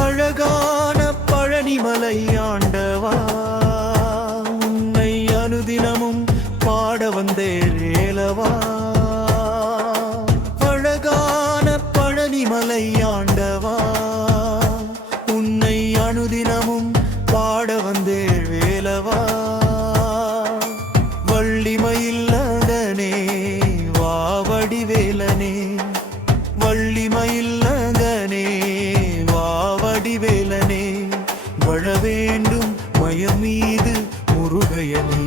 அழகான பழனிமலை ஆண்டவா, உன்னை அனுதினமும் பாட வந்தேலவா. அழகான பழனிமலை ஆண்டவா, உன்னை அனுதினமும் பாட வந்தேலவா. வள்ளிமயில்லடனே வாவடிவேலனே, வள்ளிமயில்லடனே வாவடிவேலனே, வழ வேண்டும் மயம் மீது முருகையனே.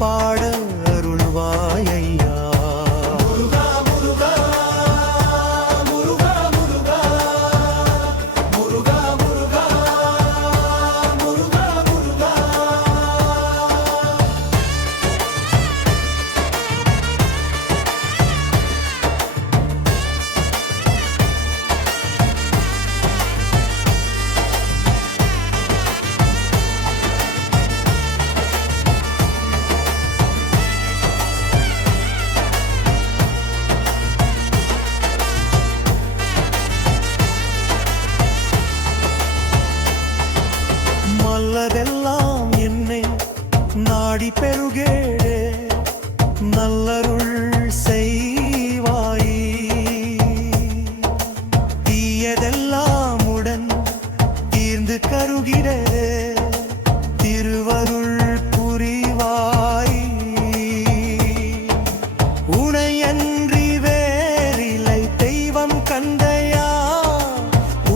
பாட அருள்வாயையா. முருகா முருகா முருகா முருகா முருகா முருகா முருகா முருகா. நல்லதெல்லாம் என்னை நாடி பெருகேடே, நல்லருள் செய்வாய். தீயதெல்லாம் உடன் தீர்ந்து கருகிறே, திருவருள் புரிவாய். உனையன்றி வேறில்லை தெய்வம் கந்தையா,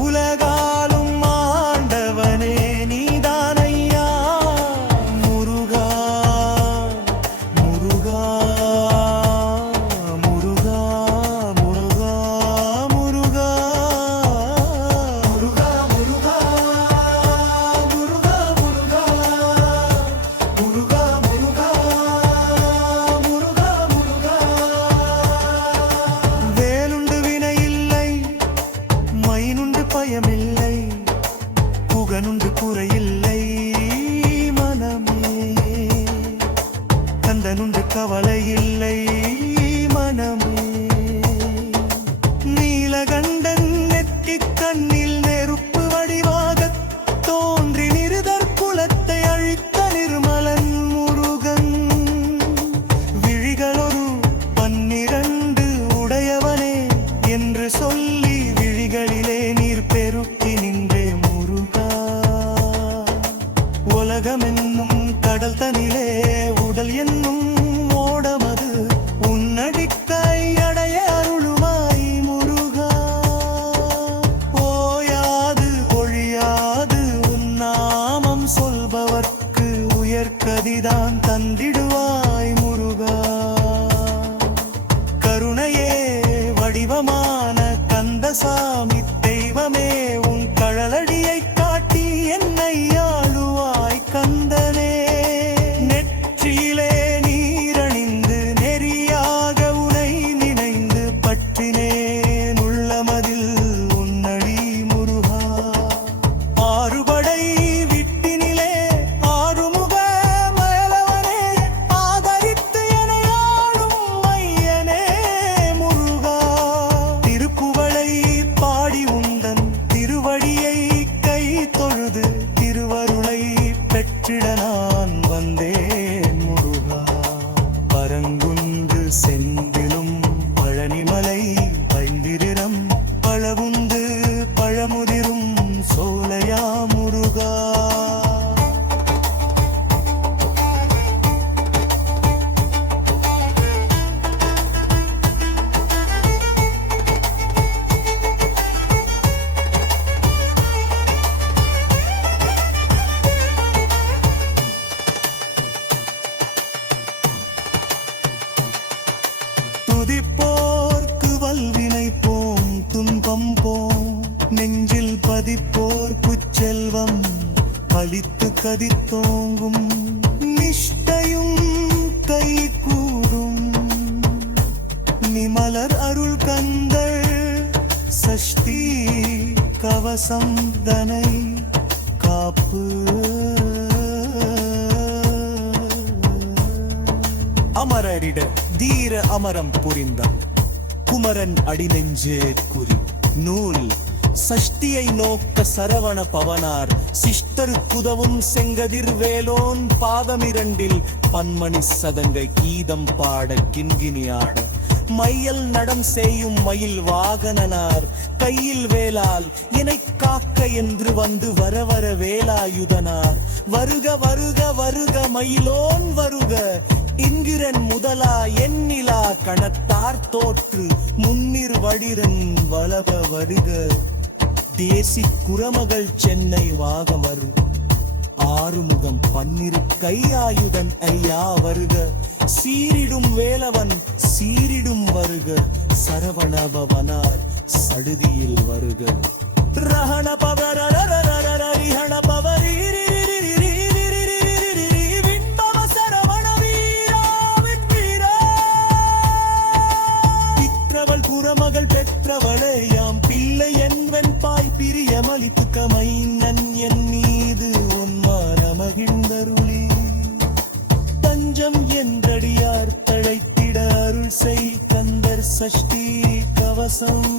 உலகாலும் ஆண்டவனே நீதானையா. முருகா முருகா முருகா முருகா முருகா முருகா முருகா முருகா முருகா முருகா முருகா முருகா. வேலுண்டு வினையில்லை, மயினுண்டு பயமில்லை, புகனுண்டு குறையில்லை மனமே. கந்தனுண்டு கவலை இல்லை மனமே. நீலகண்டன் நெற்றிக் கண்ணில் நெருப்பு வடிவாகத் தோன்றி நிருதர் குலத்தை அழித்த நிர்மலன் முருகன். விழிகளொரு 12 உடையவனே என்று சொல்லி விழிகளிலே நீர் பெருக்கி நின்றே முருகா. உலகமென்னும் கடல் தனிலே உடல் என்னும் ஓடமது உன்னடிக்கை அடைய அருளுமாய் முருகா. ஓயாது ஒழியாது உன்னாமம் சொல்பவர்க்கு உயர்கதிதான் தந்திடுவாய் முருகா. கருணையே வடிவமான கந்தசாமி தெய்வமே, உன் கழலடியை காட்டி என்னை ஆளுவாய் கந்தனே. நெற்றியிலே நீரணிந்து நெறியாக உனை நினைந்து பற்றினேன் உள்ளமதில் உன் பழவுண்டு பழமுதிரும் சோலையா முருகா. துதிப்போர்க்கு வல்வினை போம் துன்பம் போம், நெஞ்சில் பதிப்போர்க்குச் செல்வம் பலித்து கதித்தோங்கும், நிஷ்டையும் கை கூடும் நிமலர் அருள் கந்தள் சஷ்டி கவசம் தனை காப்பு. அமரரிட தீர அமரம் புரிந்தான் குமரன் அடிநெஞ்சே குறி நூல் சஷ்டியை நோக்க சரவண பவனார் சிஷ்டருக்குதவும் செங்கதிர் வேலோன் பாதமிரண்டில் பன்மணி சதங்கை கீதம் பாட கிண்கிணியாட மையல் நடம் செய்யும் மயில் வாகனனார் கையில் வேலால் என்னை காக்க என்று வந்து வரவர வேலாயுதனார் வருக வருக வருக மயிலோன் வருக இங்கிரன் முதலா எண்ணிலா கணத்தார் தோற்று முன்னிர் வடிரன் வளவ வருக தேசி குரமகள் சென்னை வாகமரு ஆறுமுகம் பன்னிரு கையாயுதன் ஐயா வருக சீரிடும் வேலவன் சீரிடும் வருக சரவணபவனார் சடுதியில் வருக ரஹண பவர ரிஹண பவரி குரமகள் பெற்றவளே யாம் பிள்ளை என்பன் பாய் பிரியமளித்துக்க மைந்தன் என் மீது உன்மான மகிழ்ந்தருளி தஞ்சம் என்றடியார் தழைத்திட அருள் செய் கந்தர் சஷ்டி கவசம்.